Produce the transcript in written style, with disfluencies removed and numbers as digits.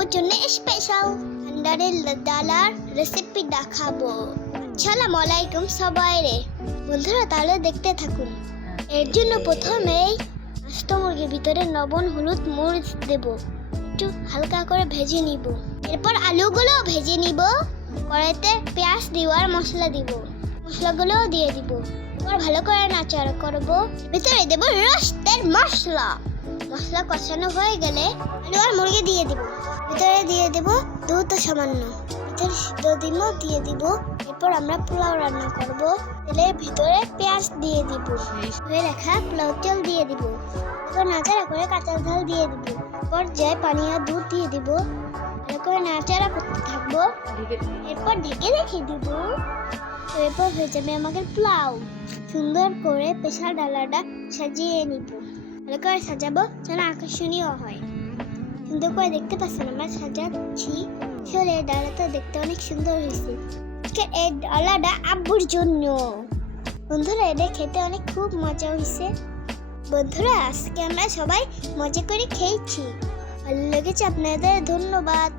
আপুর জন্য special আন্ডারের ডালার recipe দেখাবো। আসসালামু আলাইকুম সবাইরে। বন্ধুরা তাহলে দেখতে থাকুন। এর জন্য প্রথমেই আস্ত মুরগির ভিতরে লবণ হলুদ মরিচ দেব, একটু হালকা করে ভেজে নিব। এরপর আলুগুলো ভেজে নিব। কড়াইতে পেঁয়াজ দিব আর মশলা দিব, মশলাগুলোও দিয়ে দিব। এবার ভালো করে নাড়াচাড়া করব। ভিতরে দেব রোস্টের মশলা। মশলা কষানো হয়ে গেলে আলু আর মুরগি দিয়ে দিব। ভিতরে দিয়ে দেব দুধ সামান্য, ভিতরে সিদ্ধ ডিমও দিয়ে দিব। এরপর আমরা পোলাও রান্না করব। তেলের ভিতরে পেঁয়াজ দিয়ে দিব, হয়ে রাখা পোলাও তেল দিয়ে দিব। এরপর নাড়াচাড়া করে কাঁচা ঝাল দিয়ে দিব। পর্যায়ে পানি আর দুধ দিয়ে দিব। ভালো করে নাড়াচাড়া করতে থাকবো। এরপর ঢেকে রেখে দিব। তো এরপর হয়ে যাবে আমাদের পোলাও। সুন্দর করে প্রেসার ডালাটা সাজিয়ে নিব। ভালো করে সাজাবো যেন আকর্ষণীয় হয়। সুন্দর করে দেখতে পাচ্ছেন আমরা সাজাচ্ছি। আসলে এই ডালাটা দেখতে অনেক সুন্দর হয়েছে। এই ডালাটা আব্বুর জন্য। বন্ধুরা এটা খেতে অনেক খুব মজা হয়েছে। বন্ধুরা আজকে আমরা সবাই মজা করে খেয়েছি। ভালো লেগেছে আপনাদের, ধন্যবাদ।